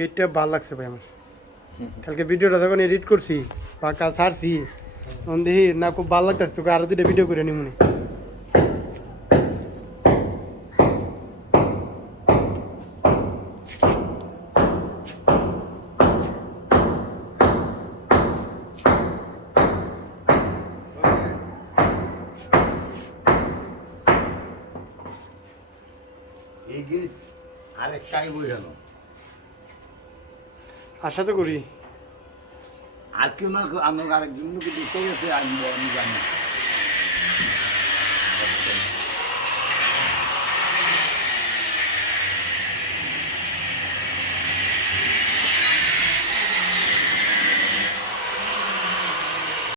গেটটা ভালো লাগছে ভাই আমার। কালকে ভিডিওটা যখন এডিট করছি বা কাল ছাড়ছি, তখন দেখি না খুব ভালো লাগতেছে, তোকে আরও দুইটা ভিডিও করে নি মনে এই যে আরেক কাই বই গেল আশা তো করি। আর কেউ না আমার আরেকজন আমি জানি।